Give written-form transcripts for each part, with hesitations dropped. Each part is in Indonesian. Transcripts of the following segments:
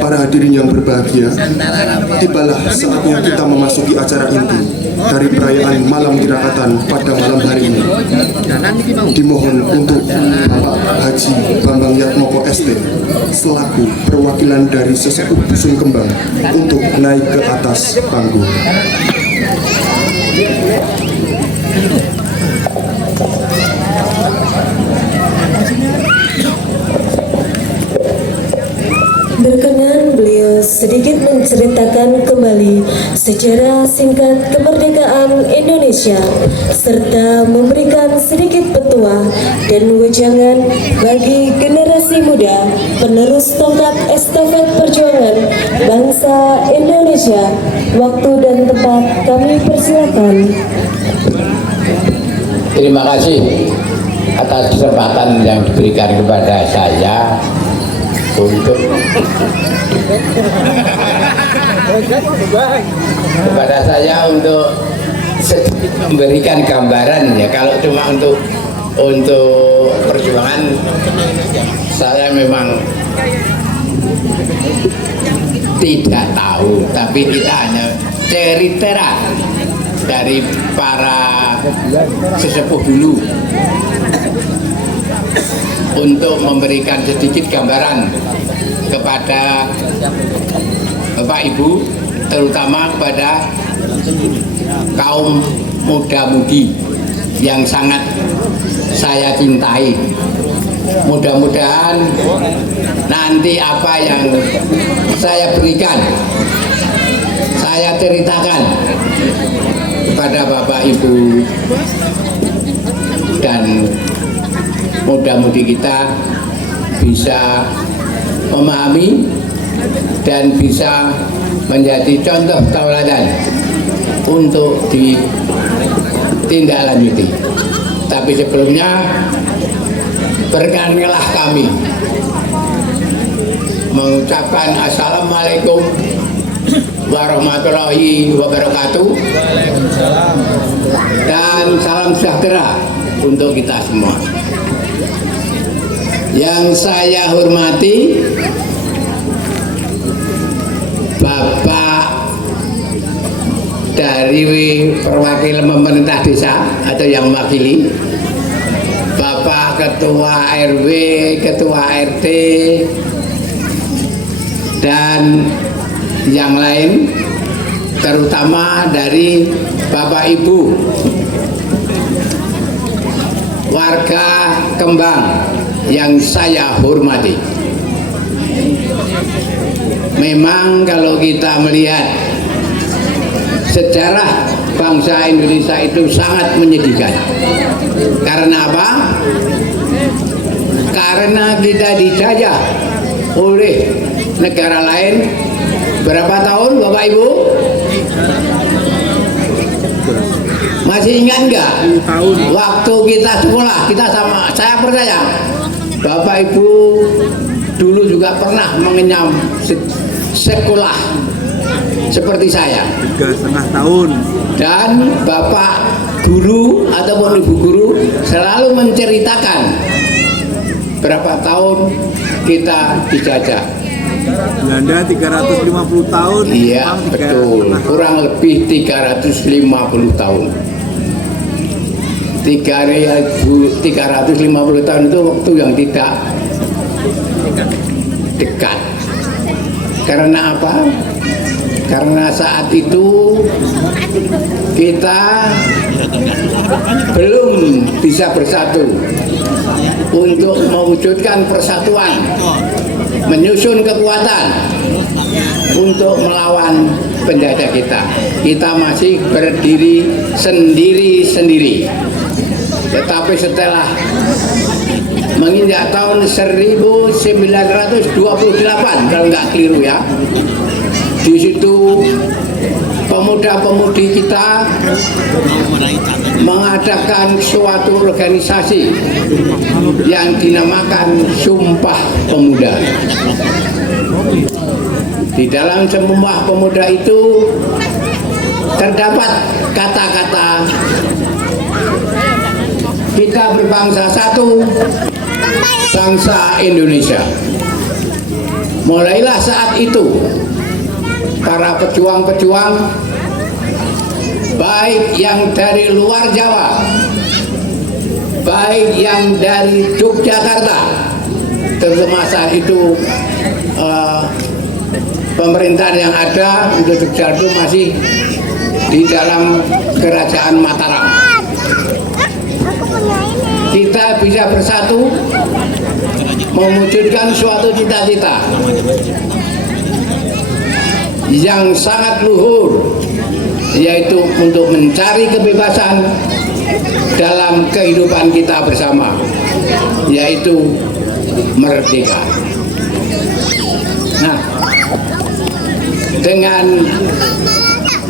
Para hadirin yang berbahagia, tibalah saatnya kita memasuki acara inti dari perayaan Malam Tirakatan pada malam hari ini. Dimohon untuk Bapak Haji Bambang Yatmoko ST selaku perwakilan dari Sesepuh Dusun Kembang untuk naik ke atas panggung. Berkenan beliau sedikit menceritakan kembali sejarah singkat kemerdekaan Indonesia serta memberikan sedikit petua dan wejangan bagi generasi muda penerus tongkat estafet perjuangan bangsa Indonesia. Waktu dan tempat kami persilakan. Terima kasih atas kesempatan yang diberikan kepada saya untuk sedikit memberikan gambaran, ya. Kalau cuma untuk perjuangan, saya memang tidak tahu, tapi kita hanya cerita dari para sesepuh dulu untuk memberikan sedikit gambaran kepada Bapak Ibu, terutama kepada kaum muda-mudi yang sangat saya cintai. Mudah-mudahan nanti apa yang saya berikan, saya ceritakan kepada Bapak Ibu dan muda-mudi kita bisa memahami dan bisa menjadi contoh tauladan untuk ditindaklanjuti. Tapi sebelumnya berkenanlah kami mengucapkan Assalamualaikum warahmatullahi wabarakatuh dan salam sejahtera untuk kita semua. Yang saya hormati Bapak dari perwakilan pemerintah desa atau yang mewakili, Bapak Ketua RW, Ketua RT, dan yang lain, terutama dari Bapak Ibu warga Kembang yang saya hormati. Memang kalau kita melihat sejarah bangsa Indonesia itu sangat menyedihkan. Karena apa? Karena kita dijajah oleh negara lain. Berapa tahun Bapak Ibu? Masih ingat nggak? Waktu kita sekolah, saya percaya Bapak Ibu dulu juga pernah mengenyam sekolah seperti saya. 3,5 tahun. Dan Bapak guru ataupun Ibu guru selalu menceritakan berapa tahun kita dijajah. Belanda 350 tahun. Iya, betul. Kurang lebih 350 tahun. 350 tahun itu waktu yang tidak dekat. Karena apa? Karena saat itu kita belum bisa bersatu untuk mewujudkan persatuan, menyusun kekuatan untuk melawan penjajah kita. Kita masih berdiri sendiri-sendiri. Tetapi setelah menginjak tahun 1928, kalau nggak keliru ya, di situ pemuda-pemudi kita mengadakan suatu organisasi yang dinamakan Sumpah Pemuda. Di dalam Sumpah Pemuda itu terdapat kata-kata kita berbangsa satu, bangsa Indonesia. Mulailah saat itu para pejuang-pejuang baik yang dari luar Jawa, baik yang dari Yogyakarta, tentu masa itu pemerintahan yang ada untuk Yogyakarta masih di dalam kerajaan Mataram. Kita bisa bersatu mewujudkan suatu cita-cita yang sangat luhur, yaitu untuk mencari kebebasan dalam kehidupan kita bersama, yaitu merdeka. Nah, dengan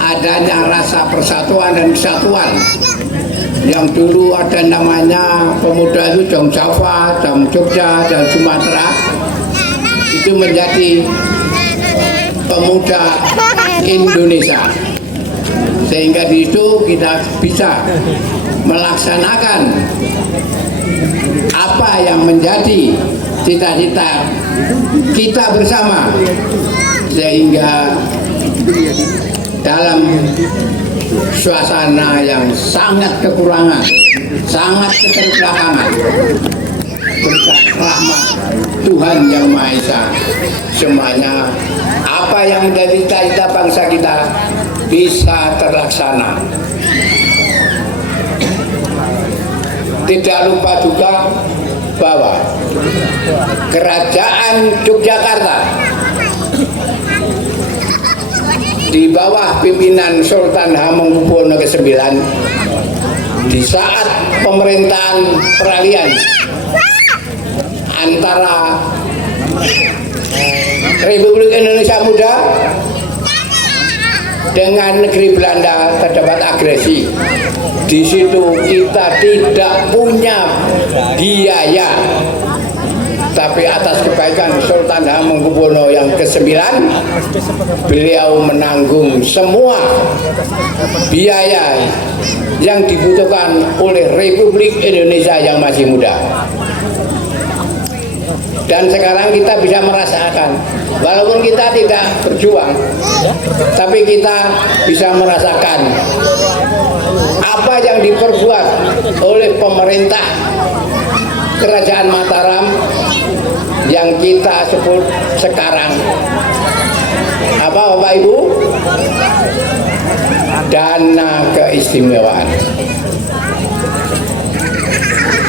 adanya rasa persatuan dan kesatuan yang dulu ada namanya pemuda itu Jong Jawa, Jong Jogja, dan Sumatera, itu menjadi pemuda Indonesia, sehingga di situ kita bisa melaksanakan apa yang menjadi cita-cita kita bersama, sehingga dalam suasana yang sangat kekurangan, sangat keterbelakangan, berkat rahmat Tuhan Yang Maha Esa, semuanya apa yang menjadi cita-cita bangsa kita bisa terlaksana. Tidak lupa juga bahwa Kerajaan Yogyakarta di bawah pimpinan Sultan Hamengkubuwono ke-9 di saat pemerintahan peralihan antara Republik Indonesia Muda dengan negeri Belanda terdapat agresi. Di situ kita tidak punya biaya, tapi atas kebaikan Sultan Hamengkubuwono yang ke-9, beliau menanggung semua biaya yang dibutuhkan oleh Republik Indonesia yang masih muda. Dan sekarang kita bisa merasakan, walaupun kita tidak berjuang, tapi kita bisa merasakan apa yang diperbuat oleh pemerintah Kerajaan Mataram yang kita sebut sekarang apa Bapak Ibu? Dana keistimewaan.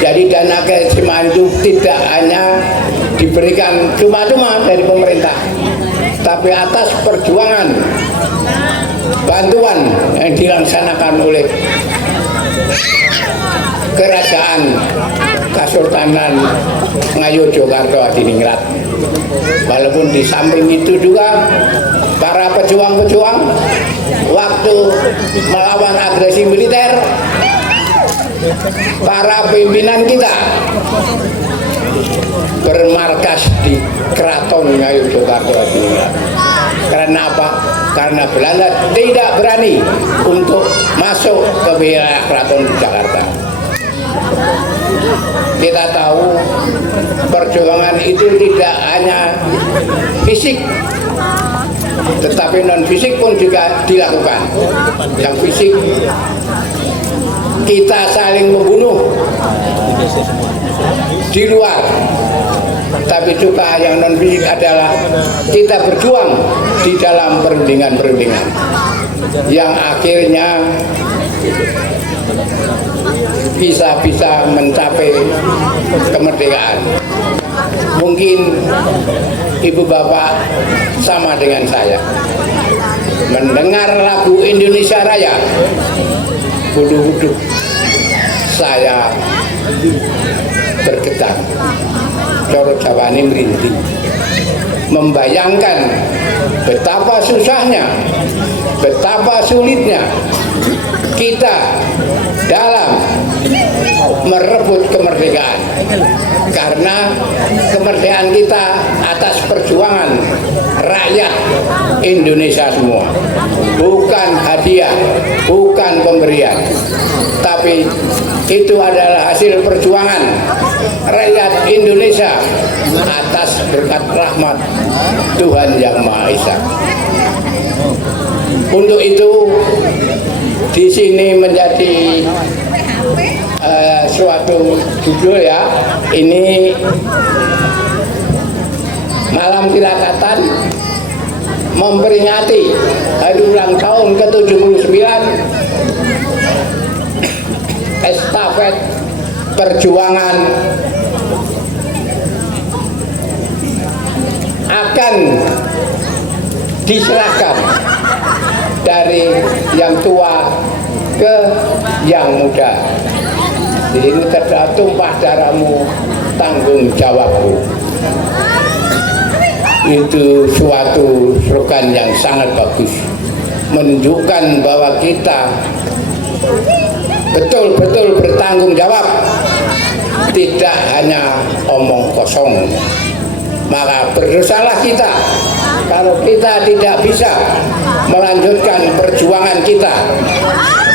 Jadi dana keistimewaan itu tidak hanya diberikan cuma-cuma dari pemerintah, tapi atas perjuangan bantuan yang dilaksanakan oleh Kerajaan Kesultanan Ngayogyakarta Adiningrat. Walaupun di samping itu juga para pejuang-pejuang waktu melawan agresi militer, para pimpinan kita bermarkas di Keraton Ngayogyakarta Adiningrat. Karena apa? Karena Belanda tidak berani untuk masuk ke wilayah Keraton Jakarta. Kita tahu perjuangan itu tidak hanya fisik, tetapi non fisik pun juga dilakukan. Yang fisik kita saling membunuh di luar, tapi juga yang non fisik adalah kita berjuang di dalam perundingan-perundingan yang akhirnya bisa mencapai kemerdekaan. Mungkin ibu bapak sama dengan saya, mendengar lagu Indonesia Raya, bulu-bulu saya bergetar, coro Jawane merinding, membayangkan betapa susahnya, betapa sulitnya kita dalam merebut kemerdekaan, karena kemerdekaan kita atas perjuangan rakyat Indonesia semua, bukan hadiah, bukan pemberian, tapi itu adalah hasil perjuangan rakyat Indonesia atas berkat rahmat Tuhan Yang Maha Esa. Untuk itu di sini menjadi suatu judul ya, ini Malam Tirakatan memperingati hari ulang tahun ke-79 estafet perjuangan akan diserahkan dari yang tua ke yang muda. Di sini terdapat tumpah darahmu, tanggung jawabku. Itu suatu slogan yang sangat bagus, menunjukkan bahwa kita betul-betul bertanggung jawab, tidak hanya omong kosong. Maka berdosalah kita kalau kita tidak bisa melanjutkan perjuangan kita,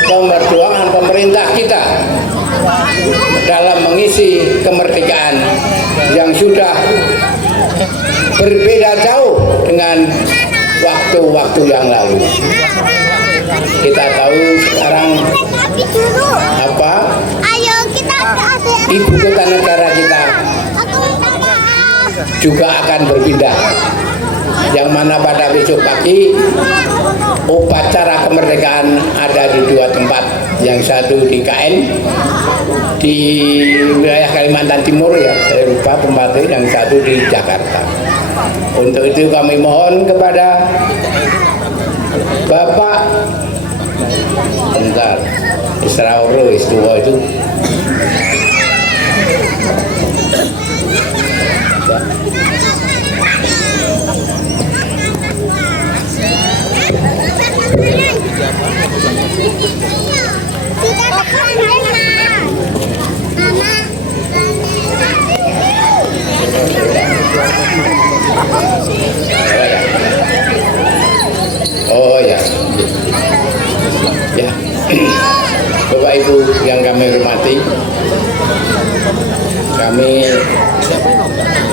perjuangan pemerintah kita dalam mengisi kemerdekaan yang sudah berbeda jauh dengan waktu-waktu yang lalu. Kita tahu sekarang apa? Ayo kita Ibu kota negara kita juga akan berpindah, yang mana pada besok pagi upacara kemerdekaan ada di dua tempat, yang satu di KN di wilayah Kalimantan Timur ya, saya lupa tempatnya, yang satu di Jakarta. Untuk itu kami mohon kepada Bapak bentar Israel Istuwa itu oh ya, ya. Bapak Ibu yang kami hormati, kami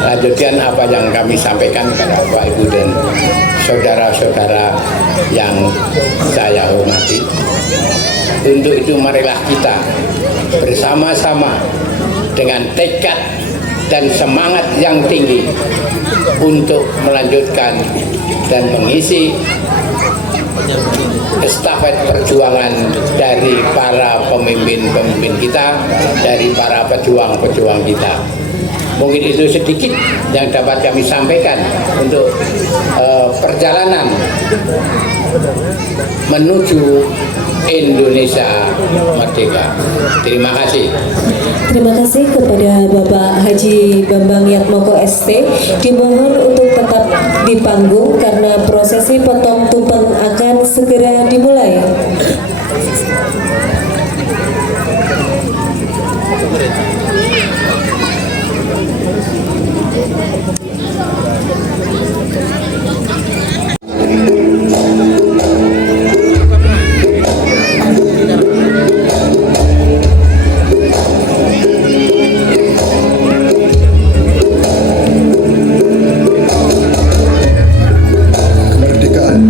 lanjutkan apa yang kami sampaikan kepada Bapak Ibu dan saudara-saudara yang saya hormati. Untuk itu marilah kita bersama-sama dengan tekad dan semangat yang tinggi untuk melanjutkan dan mengisi estafet perjuangan dari para pemimpin-pemimpin kita, dari para pejuang-pejuang kita. Mungkin itu sedikit yang dapat kami sampaikan untuk perjalanan menuju Indonesia merdeka. Terima kasih. Terima kasih kepada Bapak Haji Bambang Yatmoko ST. Dimohon untuk tetap di panggung karena prosesi potong tumpeng akan segera dimulai. Kemerdekaan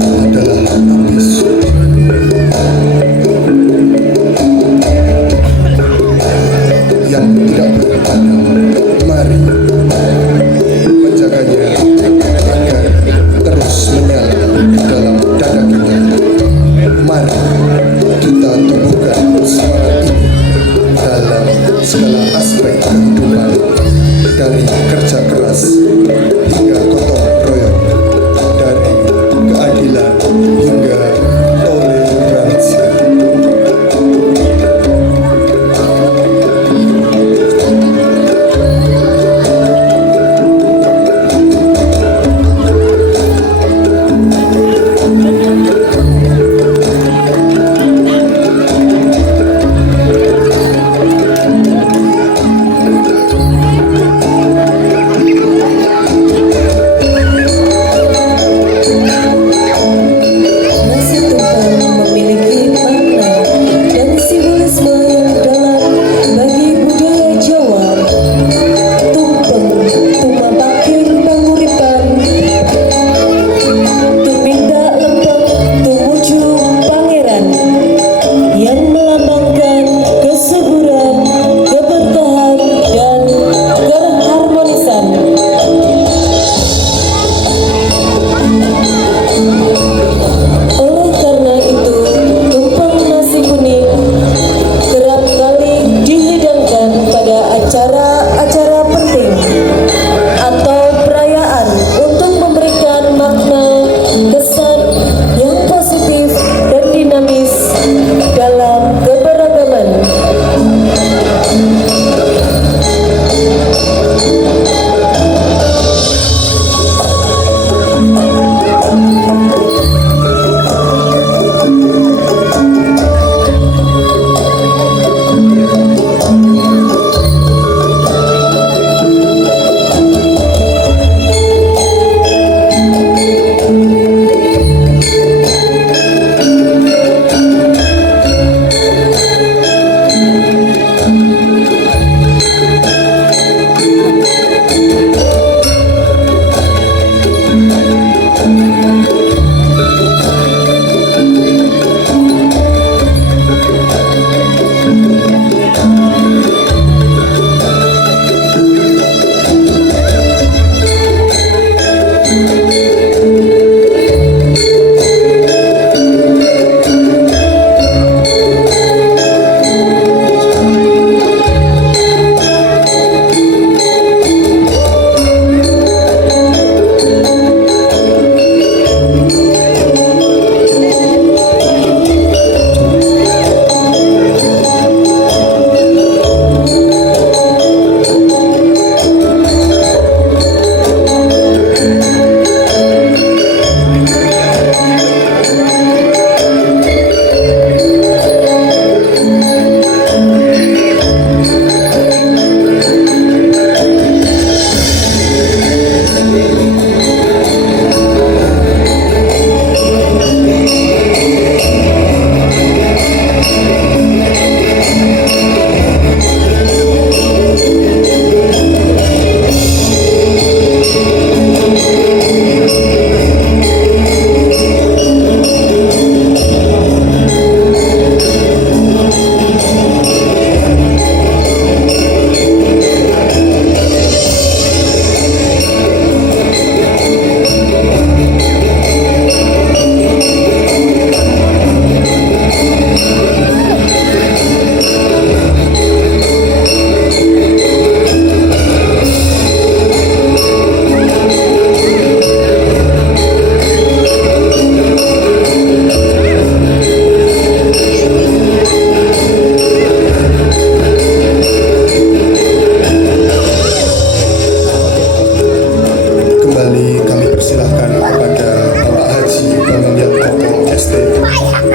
persilahkan kepada Bapak Haji Bambang Yatmoko ST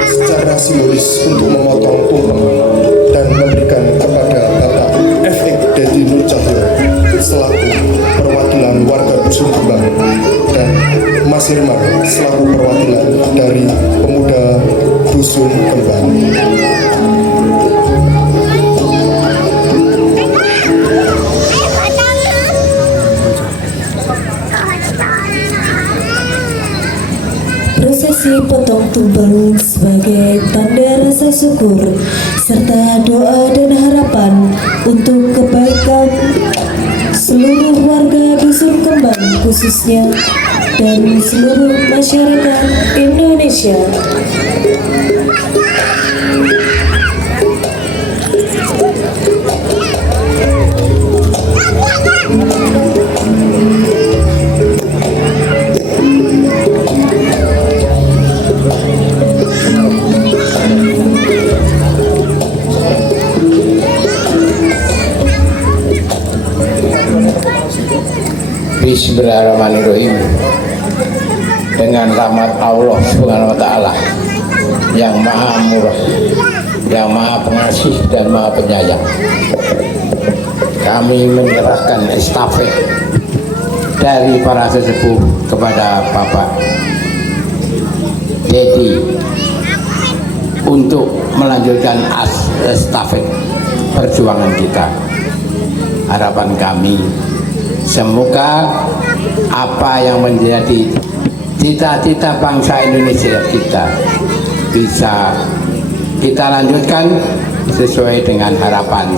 secara simbolis untuk memotong tumpeng dan memberikan kepada Bapak FX Dedi Nur Cahyo selaku perwakilan warga Dusun Kembang dan Mas Herman selaku perwakilan dari pemuda Dusun Kembang. Prosesi potong tumpeng sebagai tanda rasa syukur serta doa dan harapan untuk kebaikan seluruh warga Dusun Kembang khususnya dan seluruh masyarakat Indonesia. Bismillahirrahmanirrahim. Dengan rahmat Allah Subhanahu wa taala yang Maha Murah, yang Maha Pengasih dan Maha Penyayang, kami menyerahkan estafet dari para sesepuh kepada Bapak Dedi untuk melanjutkan estafet perjuangan kita. Harapan kami semoga apa yang menjadi cita-cita bangsa Indonesia kita bisa kita lanjutkan sesuai dengan harapan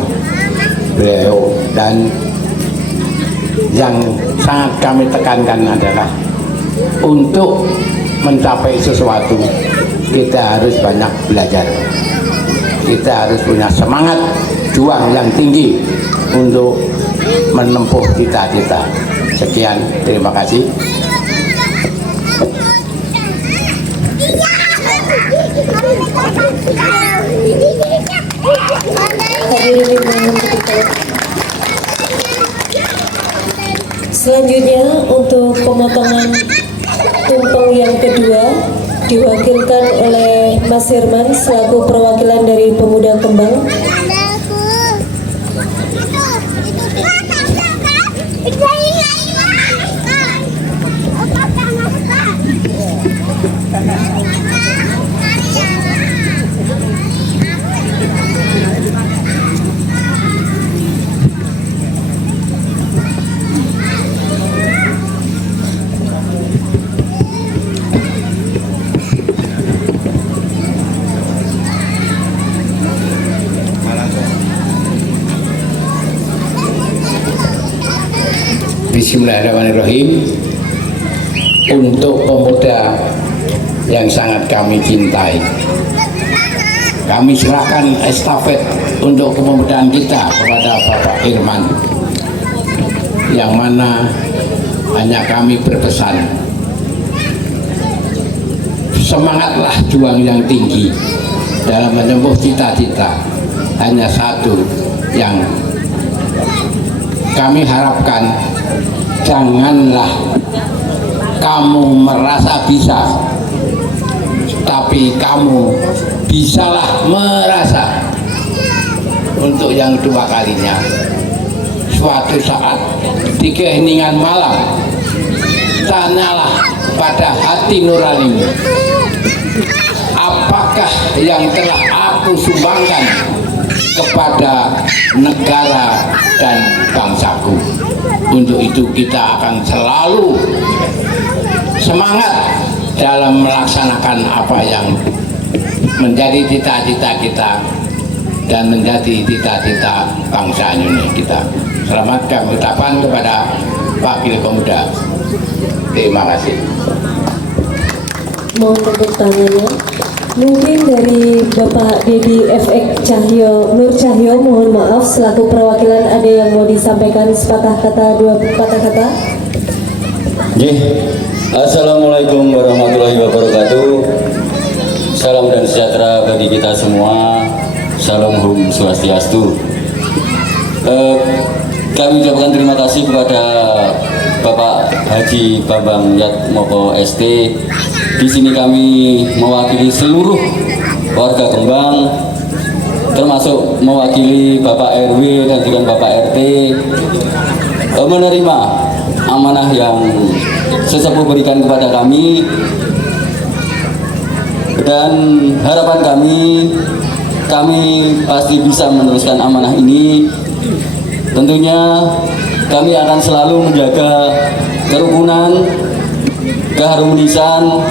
beliau, dan yang sangat kami tekankan adalah untuk mencapai sesuatu kita harus banyak belajar, kita harus punya semangat juang yang tinggi untuk menempuh cita-cita. Sekian, terima kasih. Selanjutnya untuk pemotongan tumpeng yang kedua diwakilkan oleh Mas Herman selaku perwakilan dari Pemuda Kembang. Bismillahirrahmanirrahim. Untuk pemuda yang sangat kami cintai, kami serahkan estafet untuk kepemudaan kita kepada Bapak Irman, yang mana hanya kami berpesan, semangatlah juang yang tinggi dalam menempuh cita-cita. Hanya satu yang kami harapkan, janganlah kamu merasa bisa, tapi kamu bisalah merasa. Untuk yang dua kalinya, suatu saat di keheningan malam, tanyalah pada hati nuranimu, apakah yang telah aku sumbangkan kepada negara dan bangsaku. Untuk itu kita akan selalu semangat dalam melaksanakan apa yang menjadi cita-cita kita dan menjadi cita-cita bangsa Indonesia kita. Selamat kami ucapkan kepada Wakil Pemuda. Terima kasih. Mohon tepuk tangannya. Mungkin dari Bapak Dedi FX Cahyo Nur Cahyo, mohon maaf selaku perwakilan, ada yang mau disampaikan sepatah kata, dua patah kata. Assalamualaikum warahmatullahi wabarakatuh. Salam dan sejahtera bagi kita semua. Salam Hum Swastiastu. Kami ucapkan terima kasih kepada Bapak Haji Bambang Yatmoko ST. Di sini kami mewakili seluruh warga Kembang, termasuk mewakili Bapak RW dan juga Bapak RT, menerima amanah yang sesepuh berikan kepada kami, dan harapan kami pasti bisa meneruskan amanah ini. Tentunya kami akan selalu menjaga kerukunan, keharmonisan,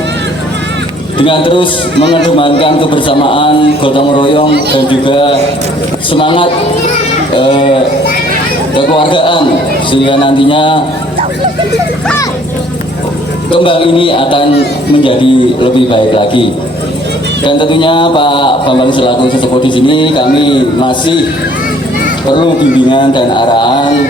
dengan terus mengedepankan kebersamaan, gotong royong, dan juga semangat kekeluargaan, sehingga nantinya Kembang ini akan menjadi lebih baik lagi. Dan tentunya Pak Bambang selaku sesepuh di sini, kami masih perlu bimbingan dan arahan.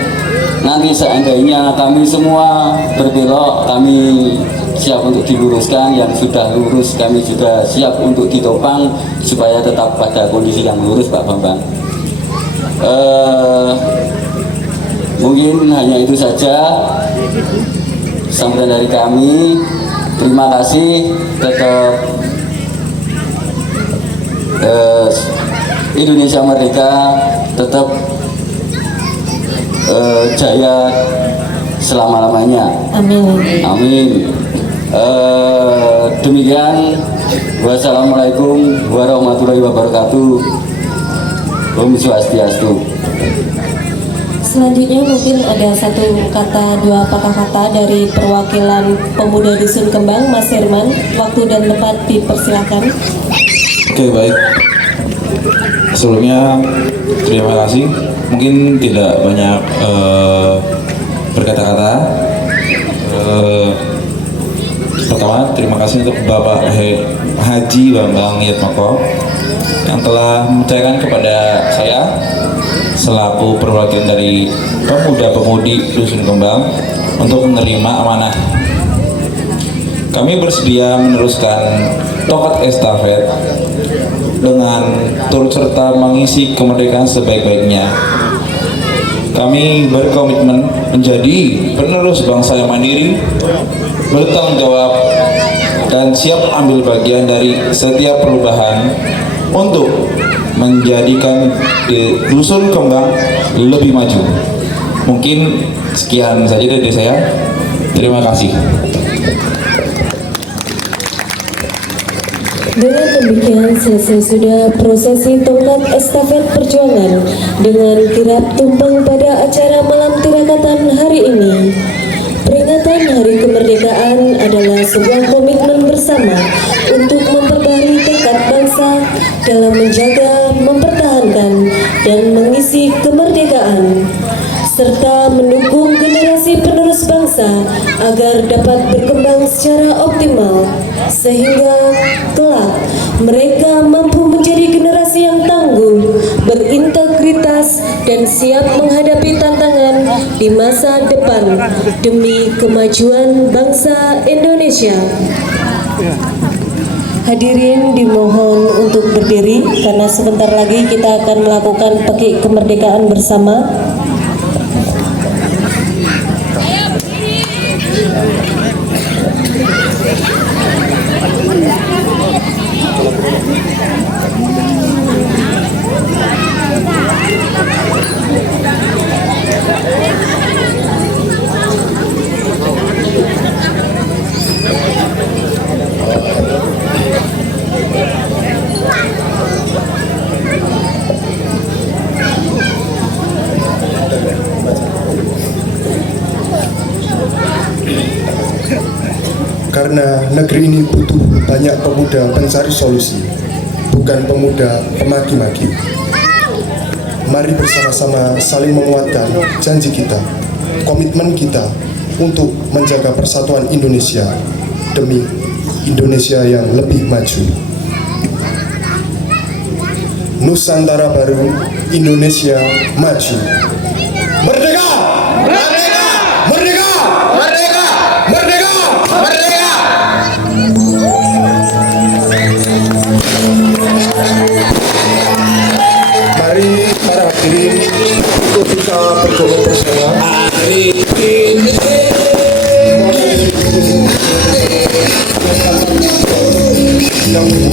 Nanti seandainya kami semua berbelok, kami siap untuk diluruskan. Yang sudah lurus kami juga siap untuk ditopang supaya tetap pada kondisi yang lurus, Pak Bambang. Mungkin hanya itu saja sampai dari kami. Terima kasih. Tetap Indonesia Merdeka, tetap jaya selama-lamanya. Amin. Amin. Demikian. Wassalamualaikum warahmatullahi wabarakatuh. Om Swastiastu. Selanjutnya mungkin ada satu kata, dua patah kata dari perwakilan pemuda Dusun Kembang, Mas Herman. Waktu dan tempat dipersilakan. Oke, baik. Sebelumnya terima kasih. Mungkin tidak banyak berkata-kata. Pertama, terima kasih untuk Bapak Haji Bambang Yatmoko yang telah mempercayakan kepada saya selaku perwakilan dari pemuda-pemudi Dusun Kembang untuk menerima amanah. Kami bersedia meneruskan tongkat estafet dengan turut serta mengisi kemerdekaan sebaik-baiknya. Kami berkomitmen menjadi penerus bangsa yang mandiri, bertanggung jawab, dan siap ambil bagian dari setiap perubahan untuk menjadikan Dusun Kembang lebih maju. Mungkin sekian saja dari saya. Terima kasih. Dengan demikian selesai sudah prosesi tongkat estafet perjuangan dengan kirap tumpeng pada acara malam tirakatan hari ini. Peringatan Hari Kemerdekaan adalah sebuah komitmen bersama untuk memperbaharui tekad bangsa dalam menjaga, mempertahankan, dan mengisi kemerdekaan, serta mendukung generasi penerus bangsa agar dapat berkembang secara optimal, sehingga kelak mereka mampu menjadi generasi yang tangguh, berintegritas, dan siap menghadapi tantangan di masa depan demi kemajuan bangsa Indonesia. Hadirin dimohon untuk berdiri karena sebentar lagi kita akan melakukan pekik kemerdekaan bersama. Karena negeri ini butuh banyak pemuda pencari solusi, bukan pemuda pemaki-maki. Mari bersama-sama saling menguatkan janji kita, komitmen kita untuk menjaga persatuan Indonesia demi Indonesia yang lebih maju. Nusantara baru, Indonesia maju. Merdeka! Merdeka! Merdeka! Merdeka! Merdeka! Merdeka! Mari para hadirin untuk kita berdoa bersama. Hari ini Terima kasih.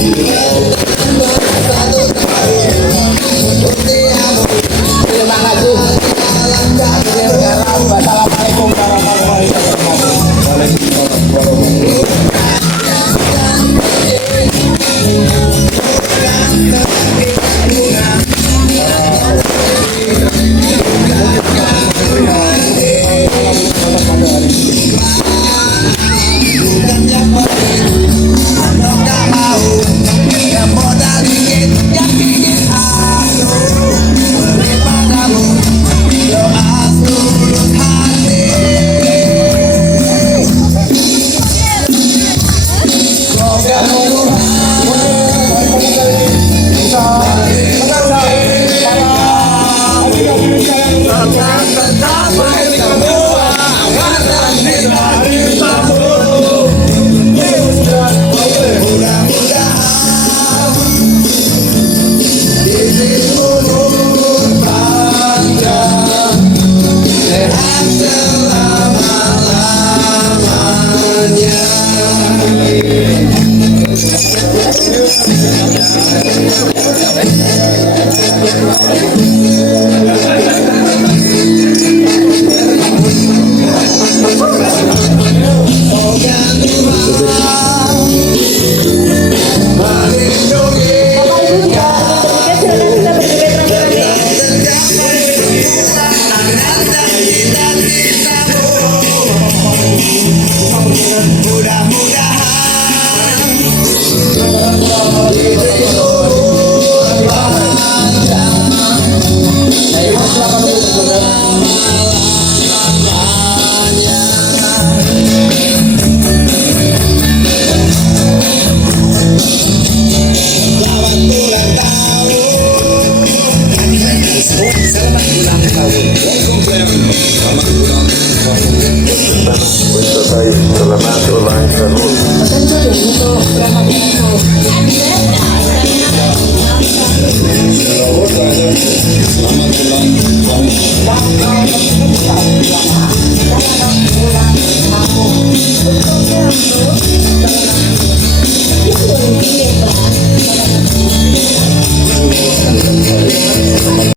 Wassalamualaikum warahmatullahi wabarakatuh.